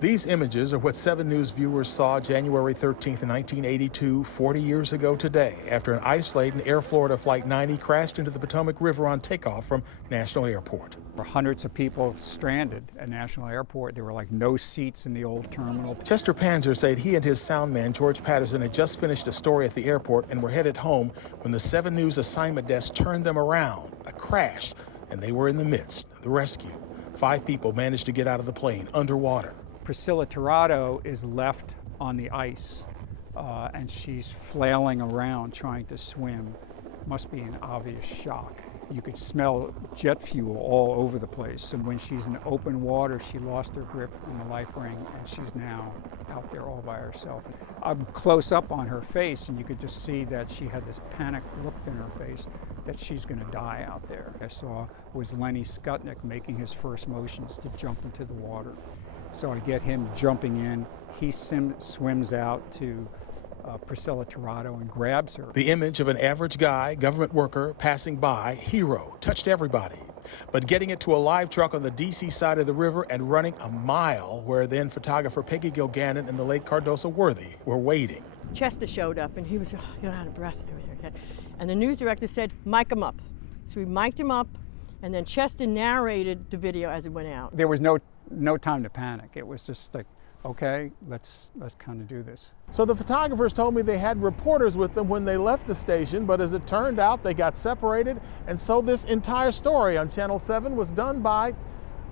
These images are what 7 News viewers saw January 13th, 1982, 40 years ago today, after an ice-laden Air Florida Flight 90 crashed into the Potomac River on takeoff from National Airport. There were hundreds of people stranded at National Airport. There were like no seats in the old terminal. Chester Panzer said he and his sound man, George Patterson, had just finished a story at the airport and were headed home when the 7 News assignment desk turned them around. A crash, and they were in the midst of the rescue. 5 people managed to get out of the plane underwater. Priscilla Tirado is left on the ice, and she's flailing around trying to swim. Must be an obvious shock. You could smell jet fuel all over the place. And when she's in open water, she lost her grip on the life ring, and she's now out there all by herself. I'm close up on her face, and you could just see that she had this panicked look in her face that she's going to die out there. I saw was Lenny Skutnik making his first motions to jump into the water. So I get him jumping in. He swims out to Priscilla Tirado and grabs her. The image of an average guy, government worker, passing by, hero, touched everybody. But getting it to a live truck on the D.C. side of the river and running a mile where then photographer Peggy Gilgannon and the late Cardosa Worthy were waiting. Chester showed up, and he was out of breath and everything. And the news director said, mic him up. So we mic'd him up, and then Chester narrated the video as it went out. There was no time to panic. It was just like, okay, let's kind of do this. So the photographers told me they had reporters with them when they left the station, but as it turned out, they got separated, and so this entire story on Channel 7 was done by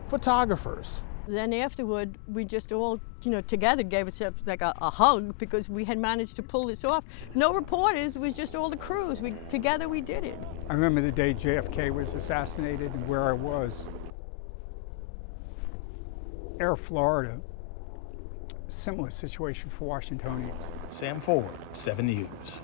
photographers. Then afterward, we just all, together gave us like a hug because we had managed to pull this off. No reporters, it was just all the crews. Together we did it. I remember the day JFK was assassinated and where I was. Air Florida, similar situation for Washingtonians. Sam Ford, 7 News.